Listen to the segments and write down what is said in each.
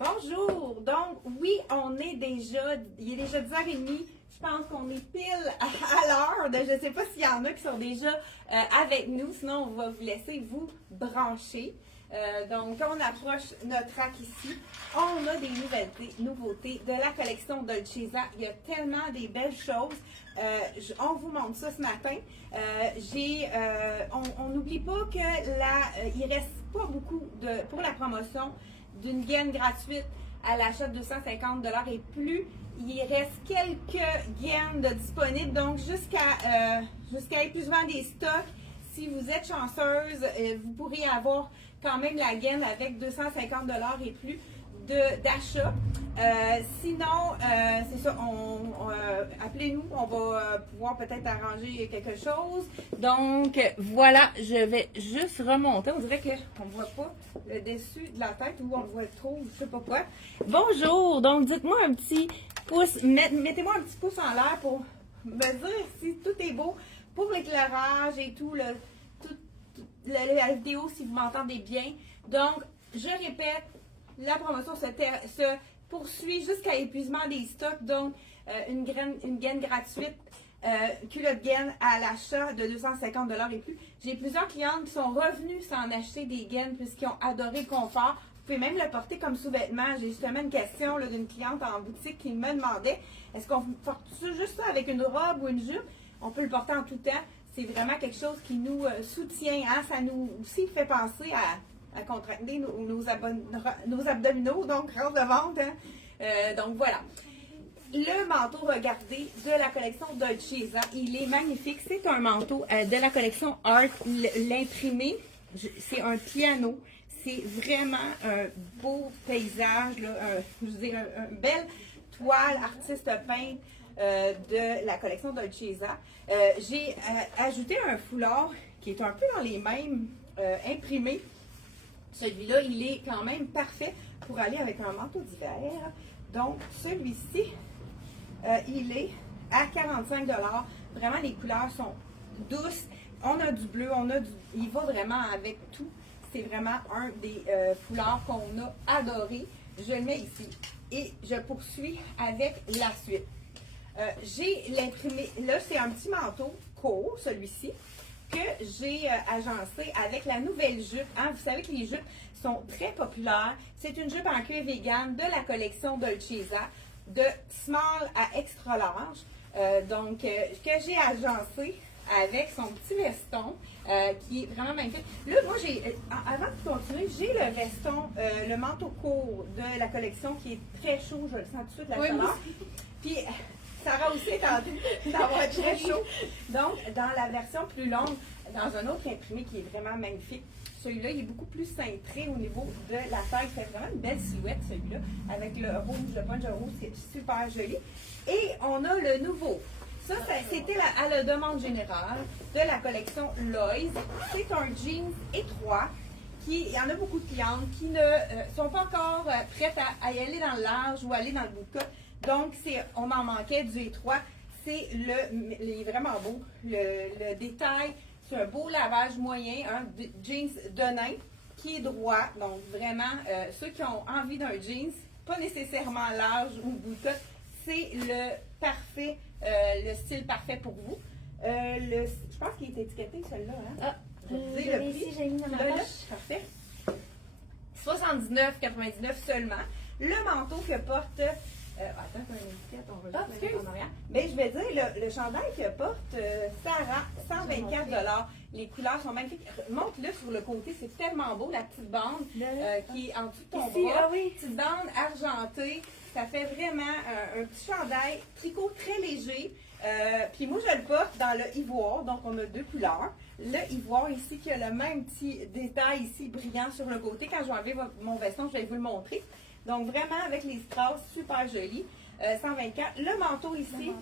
Bonjour! Donc, oui, il est déjà 10h30. Je pense qu'on est pile à l'heure. Je ne sais pas s'il y en a qui sont déjà avec nous. Sinon, on va vous laisser vous brancher. Donc, on approche notre rack ici. On a des nouveautés de la collection Dolcezza. Il y a tellement des belles choses. On vous montre ça ce matin. On n'oublie pas que il reste pas beaucoup pour la promotion d'une gaine gratuite à l'achat de 250 $ et plus. Il reste quelques gaines disponibles, donc jusqu'à épuisement des stocks. Si vous êtes chanceuse, vous pourriez avoir quand même la gaine avec 250 $ et plus d'achat. Sinon, c'est ça, appelez-nous, on va pouvoir peut-être arranger quelque chose. Donc, voilà, je vais juste remonter. On dirait qu'on ne voit pas le dessus de la tête ou on le voit trop, je ne sais pas quoi. Bonjour, donc dites-moi un petit pouce, mettez-moi un petit pouce en l'air pour me dire si tout est beau pour l'éclairage et tout, la vidéo, si vous m'entendez bien. Donc, je répète, la promotion se poursuit jusqu'à épuisement des stocks, donc une gaine gratuite, culotte gaine à l'achat de 250 $ et plus. J'ai plusieurs clientes qui sont revenues s'en acheter des gaines puisqu'ils ont adoré le confort. Vous pouvez même le porter comme sous-vêtement. J'ai justement une question d'une cliente en boutique qui me demandait, est-ce qu'on porte juste ça avec une robe ou une jupe? On peut le porter en tout temps. C'est vraiment quelque chose qui nous soutient. Hein? Ça nous aussi fait penser à contracter nos abdominaux, donc rendre le ventre. Hein? Donc voilà. Le manteau, regardez, de la collection Dolcezza, il est magnifique. C'est un manteau de la collection Art, l'imprimé. C'est un piano. C'est vraiment un beau paysage, là, une belle toile artiste peinte de la collection Dolcezza. J'ai ajouté un foulard qui est un peu dans les mêmes imprimés. Celui-là, il est quand même parfait pour aller avec un manteau d'hiver. Donc, celui-ci, il est à 45 $. Vraiment, les couleurs sont douces. On a du bleu, il va vraiment avec tout. C'est vraiment un des foulards qu'on a adoré. Je le mets ici et je poursuis avec la suite. J'ai l'imprimé, là c'est un petit manteau court, celui-ci, que j'ai agencé avec la nouvelle jupe. Hein? Vous savez que les jupes sont très populaires. C'est une jupe en cuir vegan de la collection Dolcezza, de small à extra large. Que j'ai agencé avec son petit veston, qui est vraiment magnifique. Là, moi, avant de continuer, j'ai le veston, le manteau court de la collection qui est très chaud, je le sens tout de suite, la chaleur. Puis, Sarah aussi est en train d'avoir très chaud. Donc, dans la version plus longue, dans un autre imprimé qui est vraiment magnifique, celui-là, il est beaucoup plus cintré au niveau de la taille. C'est vraiment une belle silhouette, celui-là, avec le rouge, le punch rouge, c'est super joli. Et on a le nouveau. Ça c'était à la demande générale de la collection Lois. C'est un jean étroit. Il y en a beaucoup de clientes qui ne sont pas encore prêtes à y aller dans le large ou aller dans le bout. Donc, on en manquait du étroit. Il est vraiment beau. Le détail, c'est un beau lavage moyen, un jeans de nain qui est droit. Donc, vraiment, ceux qui ont envie d'un jeans, pas nécessairement large ou bout-cut, c'est le style parfait pour vous. Je pense qu'il est étiqueté, celui-là. Hein? Ah, je vais vous dire le prix. Ici, j'ai mis dans ma poche. Parfait. 79,99 seulement. Le manteau que porte... attends, t'as une étiquette, on va juste mettre en arrière. Mais je vais dire, le chandail que porte Sarah, 124 $. Les couleurs sont magnifiques. Montre-le sur le côté, c'est tellement beau, la petite bande qui est en dessous de ton bras. Petite bande argentée. Ça fait vraiment un petit chandail, tricot très léger. Puis moi, je le porte dans le ivoire, donc on a deux couleurs. Le ivoire ici, qui a le même petit détail ici, brillant sur le côté. Quand je vais enlever mon veston, je vais vous le montrer. Donc vraiment, avec les strass, super joli. 124. Le manteau ici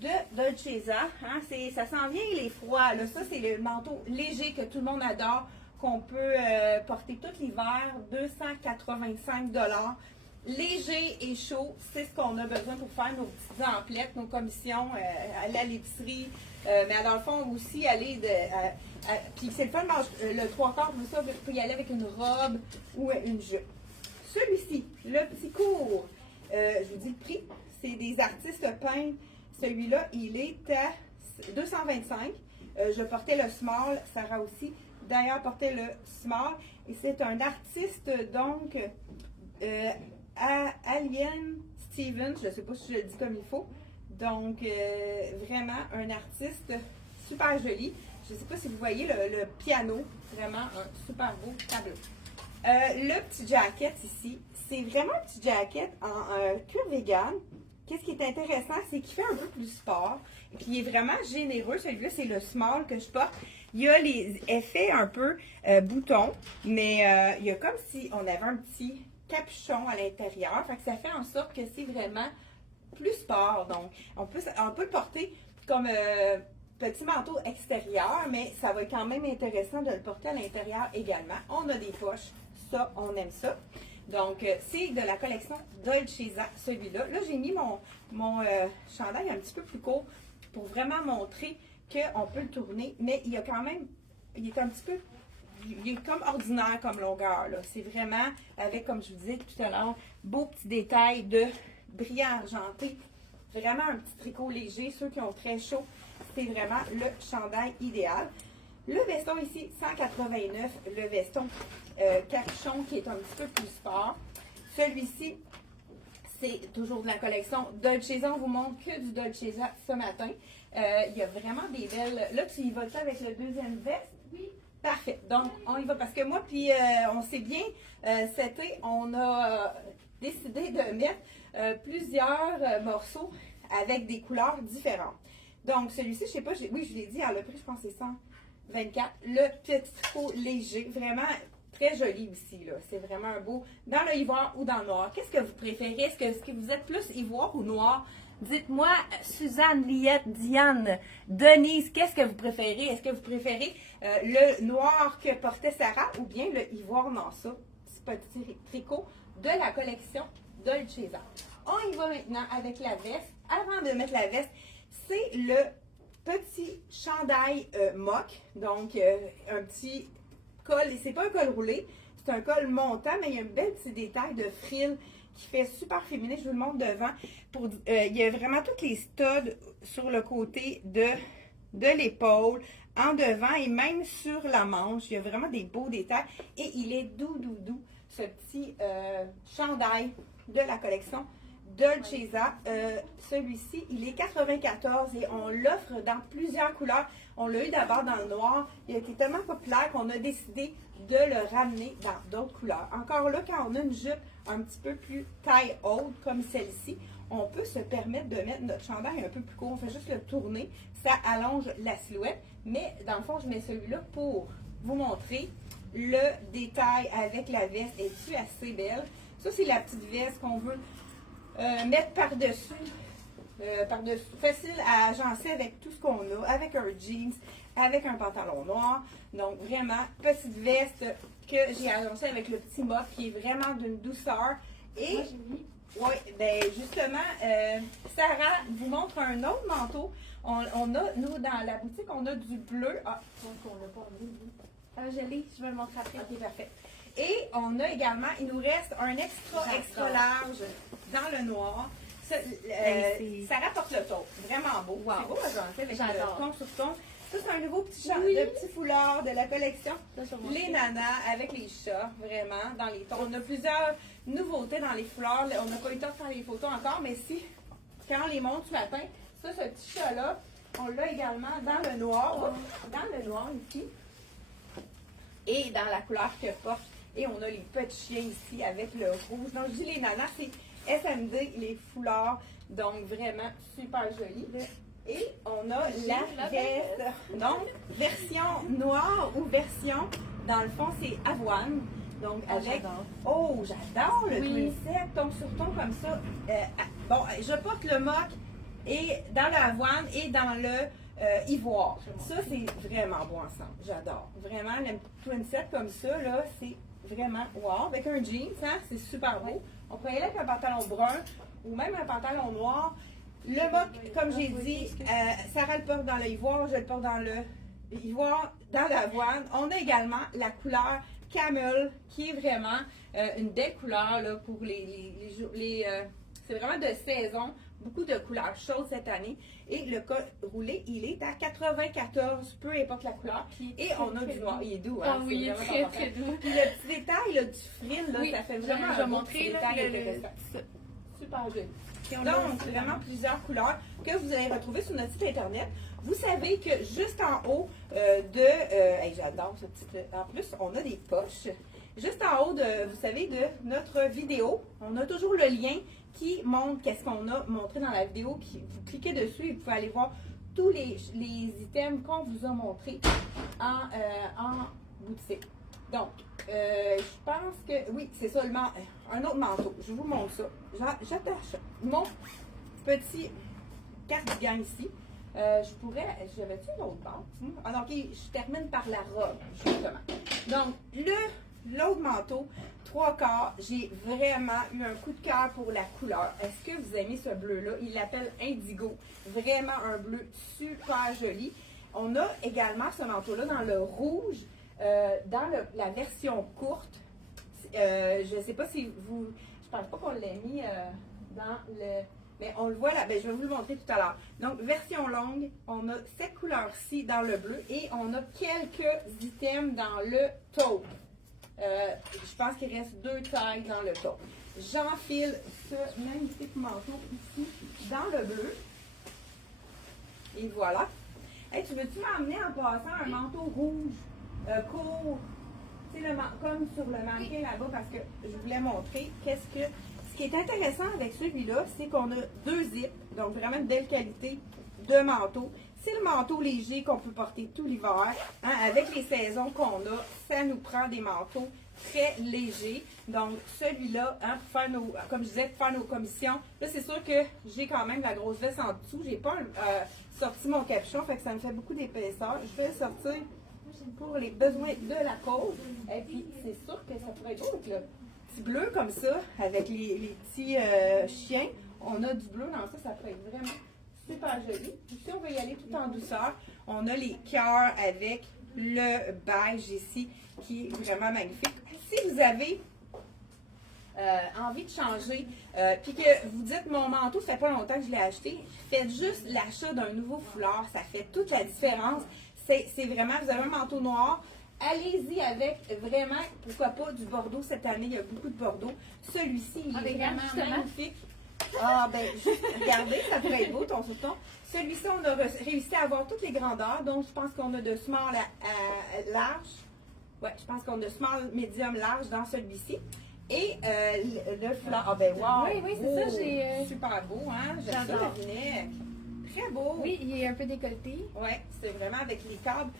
de Dolcezza, hein, ça s'en vient, il est froid. Là. Ça, c'est le manteau léger que tout le monde adore, qu'on peut porter tout l'hiver, 285 $. Léger et chaud, c'est ce qu'on a besoin pour faire nos petites emplettes, nos commissions, aller à l'épicerie, mais dans le fond aussi aller puis c'est le fun, le 3/4, ça, vous pouvez y aller avec une robe ou une jupe. Celui-ci, le petit pour, je vous dis le prix, c'est des artistes peints. Celui-là, il est à 225. Je portais le small, Sarah aussi. D'ailleurs, portait le small. Et c'est un artiste, donc, Alien Stevens. Je ne sais pas si je le dis comme il faut. Donc, vraiment un artiste super joli. Je ne sais pas si vous voyez le piano. Vraiment un super beau tableau. Le petit jacket ici, c'est vraiment un petit jacket en cuir vegan. Qu'est-ce qui est intéressant, c'est qu'il fait un peu plus sport. Et puis, il est vraiment généreux. Celui-là, c'est le small que je porte. Il y a les effets un peu boutons, mais il y a comme si on avait un petit capuchon à l'intérieur. Fait que ça fait en sorte que c'est vraiment plus sport. Donc, on peut le porter comme petit manteau extérieur, mais ça va être quand même intéressant de le porter à l'intérieur également. On a des poches. Ça, on aime ça. Donc, c'est de la collection Dolcezza, celui-là. Là, j'ai mis mon chandail un petit peu plus court pour vraiment montrer qu'on peut le tourner, mais il y a quand même, il est un petit peu, il est comme ordinaire comme longueur, là. C'est vraiment avec, comme je vous disais tout à l'heure, beau petit détail de brillant argenté. Vraiment un petit tricot léger. Ceux qui ont très chaud, c'est vraiment le chandail idéal. Le veston ici, 189, le veston capuchon qui est un petit peu plus sport. Celui-ci, c'est toujours de la collection Dolcezza. On vous montre que du Dolcezza ce matin. Il y a vraiment des belles... Là, tu y vas avec le deuxième veste? Oui. Parfait. Donc, on y va parce que moi, puis on sait bien, cet été, on a décidé de mettre plusieurs morceaux avec des couleurs différentes. Donc, celui-ci, je sais pas, oui, je l'ai dit, le prix, je pense que c'est 124. Le petit tricot léger, vraiment très joli aussi, là. C'est vraiment un beau, dans le ivoire ou dans le noir. Qu'est-ce que vous préférez? Est-ce que vous êtes plus ivoire ou noir? Dites-moi, Suzanne, Liette, Diane, Denise, qu'est-ce que vous préférez? Est-ce que vous préférez le noir que portait Sarah ou bien le ivoire Nassa, ce petit tricot de la collection Dolcezza? On y va maintenant avec la veste. Avant de mettre la veste, c'est le petit chandail mock, donc un petit col, c'est pas un col roulé, c'est un col montant, mais il y a un bel petit détail de frill qui fait super féminin. Je vous le montre devant. Il y a vraiment toutes les studs sur le côté de l'épaule, en devant et même sur la manche. Il y a vraiment des beaux détails et il est doux, ce petit chandail de la collection Dolcezza. Celui-ci, il est 94 et on l'offre dans plusieurs couleurs. On l'a eu d'abord dans le noir. Il a été tellement populaire qu'on a décidé de le ramener dans d'autres couleurs. Encore là, quand on a une jupe un petit peu plus taille haute comme celle-ci, on peut se permettre de mettre notre chandail un peu plus court. On fait juste le tourner. Ça allonge la silhouette. Mais dans le fond, je mets celui-là pour vous montrer le détail avec la veste. Est-tu assez belle? Ça, c'est la petite veste qu'on veut mettre par-dessus. Facile à agencer avec tout ce qu'on a, avec un jeans, avec un pantalon noir. Donc, vraiment, petite veste que j'ai agencée avec le petit mop qui est vraiment d'une douceur. Et, oui, ben justement, Sarah vous montre un autre manteau. On a, nous, dans la boutique, on a du bleu. Ah, donc on l'a pas vu. Je vais le montrer après. Ok, parfait. Et on a également, il nous reste un extra large dans le noir. Ça rapporte le ton. Vraiment beau. Wow. C'est beau agencé avec le ton sur ton. Ça, c'est un nouveau petit petit foulard de la collection. Les nanas avec les chats, vraiment, dans les tons. On a plusieurs nouveautés dans les foulards. On n'a pas eu le temps de faire les photos encore, mais si, quand on les montre ce matin, ça, ce petit chat-là, on l'a également dans le noir. Dans le noir ici. Et dans la couleur que porte. Et on a les petits chiens ici avec le rouge. Donc, je dis les nanas, c'est SMD, les foulards. Donc, vraiment super joli. Et on a la veste. Donc, version noire ou version, dans le fond, c'est avoine. Donc, avec. J'adore le concept. Ton sur ton comme ça. Bon, je porte le mock et dans l'avoine et dans le ivoire. Ça, c'est vraiment beau ensemble. J'adore. Vraiment, le twin set comme ça, là, c'est vraiment wow. Avec un jeans, hein, c'est super beau. On pourrait y aller avec un pantalon brun ou même un pantalon noir. Le mock, comme j'ai dit, Sarah le porte dans le ivoire, je le porte dans le ivoire, dans l'avoine. On a également la couleur camel, qui est vraiment une belle couleur là, pour c'est vraiment de saison. Beaucoup de couleurs chaudes cette année. Et le col roulé, il est à 94, peu importe la couleur. Et on a du noir. Il est doux, hein? Ah oui, il est très, très doux. Puis le petit détail là, du frill, là, oui, ça fait vraiment je un vais bon montrer petit là, détail intéressant. Super joli. Donc, vraiment plusieurs couleurs que vous allez retrouver sur notre site internet. Vous savez que juste en haut hey, j'adore ce petit. En plus, on a des poches. Juste en haut vous savez, de notre vidéo, on a toujours le lien qui montre qu'est-ce qu'on a montré dans la vidéo. Puis vous cliquez dessus et vous pouvez aller voir tous les items qu'on vous a montrés en boutique. Donc, je pense que, oui, c'est seulement un autre manteau. Je vous montre ça. J'attache mon petit cardigan ici. J'avais-tu une autre base? Alors, ok, je termine par la robe, justement. Donc, l'autre manteau, 3/4, j'ai vraiment eu un coup de cœur pour la couleur. Est-ce que vous aimez ce bleu-là? Il l'appelle Indigo. Vraiment un bleu super joli. On a également ce manteau-là dans le rouge, dans la version courte. Je ne sais pas si vous... Je pense pas qu'on l'ait mis dans le... Mais on le voit là, ben, je vais vous le montrer tout à l'heure. Donc, version longue, on a cette couleur-ci dans le bleu et on a quelques items dans le taupe. Je pense qu'il reste 2 tailles dans le taupe. J'enfile ce magnifique manteau ici dans le bleu. Et voilà. Hey, tu veux-tu m'emmener en passant un manteau rouge court, tu sais, comme sur le mannequin là-bas, parce que je voulais montrer ce qui est intéressant avec celui-là, c'est qu'on a 2 zips, donc vraiment une belle qualité de manteau. C'est le manteau léger qu'on peut porter tout l'hiver. Hein, avec les saisons qu'on a, ça nous prend des manteaux très légers. Donc, celui-là, hein, pour faire comme je disais, pour faire nos commissions. Là, c'est sûr que j'ai quand même la grosse veste en dessous. J'ai pas sorti mon capuchon, fait que ça me fait beaucoup d'épaisseur. Je vais le sortir pour les besoins de la cause. Et puis, c'est sûr que ça pourrait être beau avec le petit bleu comme ça, avec les petits chiens. On a du bleu dans ça, ça pourrait être vraiment super joli. Ici, on va y aller tout en douceur. On a les cœurs avec le beige ici, qui est vraiment magnifique. Si vous avez envie de changer, puis que vous dites mon manteau, ça fait pas longtemps que je l'ai acheté, faites juste l'achat d'un nouveau foulard, ça fait toute la différence. C'est vraiment, vous avez un manteau noir, allez-y avec vraiment, pourquoi pas, du bordeaux cette année, il y a beaucoup de bordeaux. Celui-ci, il est vraiment magnifique. Ah, ben, juste regardez, ça pourrait être beau ton sous-ton. Celui-ci, on a réussi à avoir toutes les grandeurs, donc je pense qu'on a de small à large. Ouais, je pense qu'on a small, medium, large dans celui-ci. Et le foulard, ah ben wow! Oui, c'est ça, j'ai... Super beau, hein? J'adore. Très beau. Oui, il est un peu décolleté. Oui, c'est vraiment avec les câbles.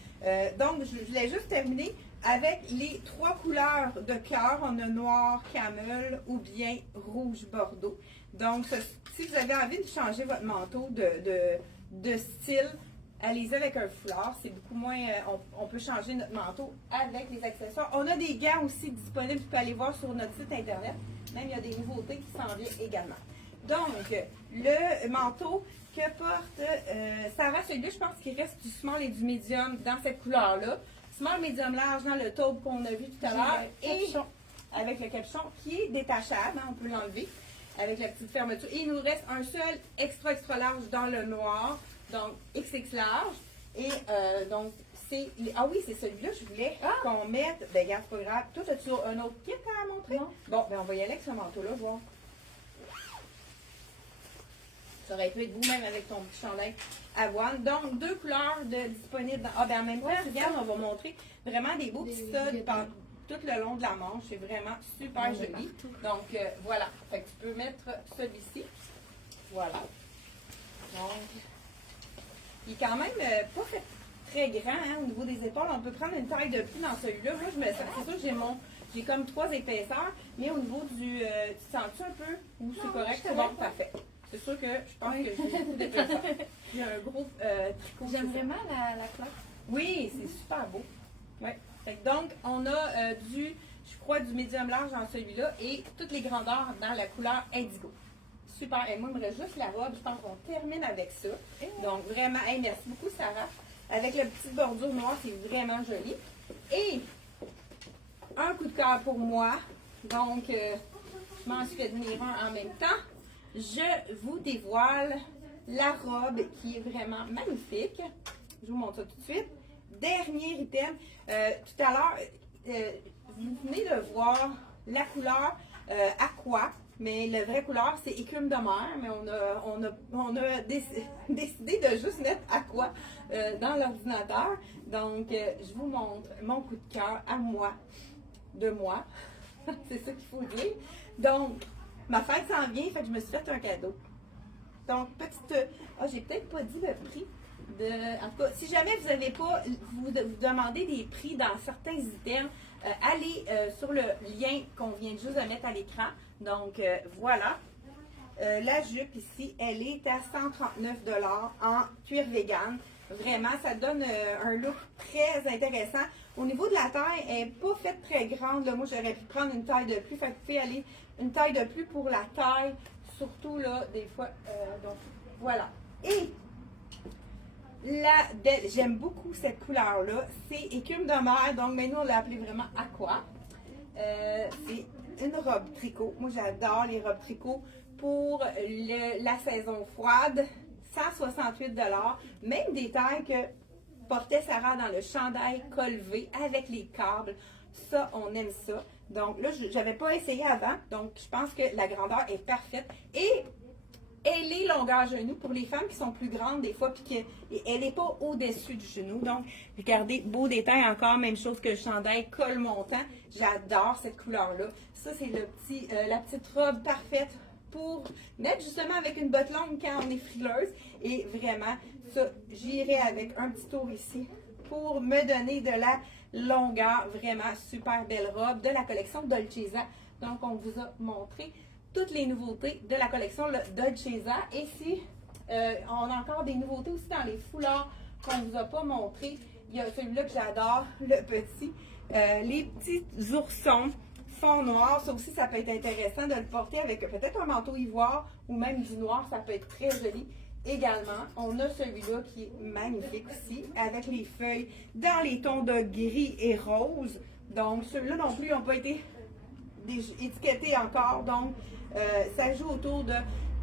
Donc, je voulais juste terminer avec les 3 couleurs de cœur. On a noir, camel ou bien rouge bordeaux. Donc, si vous avez envie de changer votre manteau de style, allez-y avec un foulard. C'est beaucoup moins... on peut changer notre manteau avec les accessoires. On a des gants aussi disponibles. Vous pouvez aller voir sur notre site internet. Même, il y a des nouveautés qui s'en viennent également. Donc, le manteau que porte Sarah, celui-là, je pense qu'il reste du small et du medium dans cette couleur-là. Small, medium, large dans le taupe qu'on a vu tout à l'heure. Et avec le capuchon qui est détachable, hein, on peut l'enlever avec la petite fermeture. Et il nous reste un seul extra large dans le noir, donc XX large. Et donc, c'est... Ah oui, c'est celui-là, je voulais qu'on mette... Ben, regarde, c'est pas grave. Toi, as-tu un autre kit à montrer? Non. Bon, ben, on va y aller avec ce manteau-là, voir. Ça aurait pu être beau même avec ton petit chandail avoine. Donc, 2 couleurs disponibles. Ben en même temps, regarde, on va montrer vraiment des beaux petits studs tout le long de la manche. C'est vraiment super joli. Donc, voilà. Fait que tu peux mettre celui-ci. Voilà. Donc, il est quand même pas fait très grand hein, au niveau des épaules. On peut prendre une taille de plus dans celui-là. Là, c'est sûr que j'ai comme 3 épaisseurs. Mais au niveau du... tu sens-tu un peu? Ou c'est correct? C'est bon, parfait. C'est sûr que je pense que j'ai beaucoup d'épaisseur. Il y a un gros tricot. J'aime vraiment la cloque. Oui, c'est super beau. Ouais. Donc, on a je crois, du médium large dans celui-là et toutes les grandeurs dans la couleur indigo. Super. Et moi, il me reste juste la robe. Je pense qu'on termine avec ça. Donc, vraiment, merci beaucoup, Sarah. Avec la petite bordure noire, c'est vraiment joli. Et un coup de cœur pour moi. Donc, je m'en suis fait venir un en même temps. Je vous dévoile la robe qui est vraiment magnifique. Je vous montre ça tout de suite. Dernier item. Tout à l'heure, vous venez de voir la couleur aqua. Mais la vraie couleur, c'est écume de mer. Mais on a décidé de juste mettre aqua dans l'ordinateur. Donc, je vous montre mon coup de cœur à moi, de moi. C'est ça qu'il faut dire. Donc, ma fête s'en vient, fait que je me suis fait un cadeau. Donc, petite... j'ai peut-être pas dit le prix. En tout cas, si jamais vous n'avez pas, vous demandez des prix dans certains items, allez sur le lien qu'on vient juste de mettre à l'écran. Donc, voilà. La jupe ici, elle est à 139 $ en cuir vegan. Vraiment, ça donne un look très intéressant. Au niveau de la taille, elle n'est pas faite très grande. Là. Moi, j'aurais pu prendre une taille de plus. Fait que vous pouvez aller une taille de plus pour la taille. Surtout, là, des fois. Donc, voilà. Et la belle, j'aime beaucoup cette couleur-là. C'est écume de mer. Donc, mais nous, on l'a appelé vraiment aqua. C'est une robe tricot. Moi, j'adore les robes tricot pour la saison froide. 168 $. Même détail que portait Sarah dans le chandail col V avec les câbles. Ça, on aime ça. Donc là, je n'avais pas essayé avant. Donc, je pense que la grandeur est parfaite. Et elle est longueur genou pour les femmes qui sont plus grandes des fois, puis qu'elle n'est pas au-dessus du genou. Donc, regardez, beau détail encore, même chose que le chandail col montant. J'adore cette couleur-là. Ça, c'est la petite robe parfaite pour mettre justement avec une botte longue quand on est frileuse. Et vraiment, ça, j'irai avec un petit tour ici pour me donner de la longueur. Vraiment super belle robe de la collection Dolcezza. Donc, on vous a montré toutes les nouveautés de la collection Dolcezza. Et si on a encore des nouveautés aussi dans les foulards qu'on ne vous a pas montré, il y a celui-là que j'adore, le petit. Les petits oursons fond noir, ça aussi, ça peut être intéressant de le porter avec peut-être un manteau ivoire ou même du noir, ça peut être très joli. Également, on a celui-là qui est magnifique aussi, avec les feuilles dans les tons de gris et rose. Donc, ceux-là non plus n'ont pas été étiquetés encore, donc ça joue autour de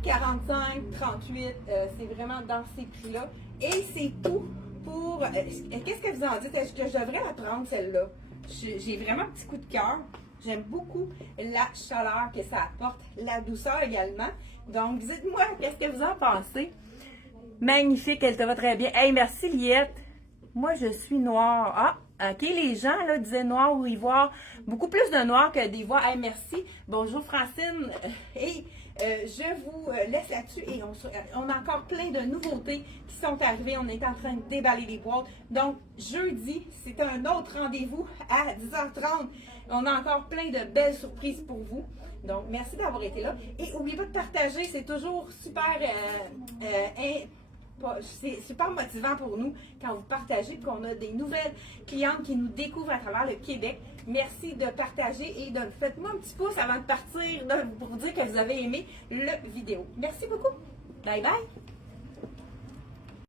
45, 38, c'est vraiment dans ces prix-là. Et c'est tout pour... qu'est-ce que vous en dites? Est-ce que je devrais la prendre, celle-là? J'ai vraiment un petit coup de cœur. J'aime beaucoup la chaleur que ça apporte, la douceur également. Donc, dites-moi, qu'est-ce que vous en pensez? Magnifique, elle te va très bien. Hey, merci Liette. Moi, je suis noire. Ah, ok, les gens là disaient noir ou ivoire. Beaucoup plus de noir que d'ivoire. Hey, merci. Bonjour Francine. Et je vous laisse là-dessus. Et on a encore plein de nouveautés qui sont arrivées. On est en train de déballer les boîtes. Donc, jeudi, c'est un autre rendez-vous à 10h30. On a encore plein de belles surprises pour vous. Donc, merci d'avoir été là. Et n'oubliez pas de partager. C'est toujours super... c'est super motivant pour nous quand vous partagez, qu'on a des nouvelles clientes qui nous découvrent à travers le Québec. Merci de partager et faites-moi un petit pouce avant de partir pour dire que vous avez aimé la vidéo. Merci beaucoup. Bye bye.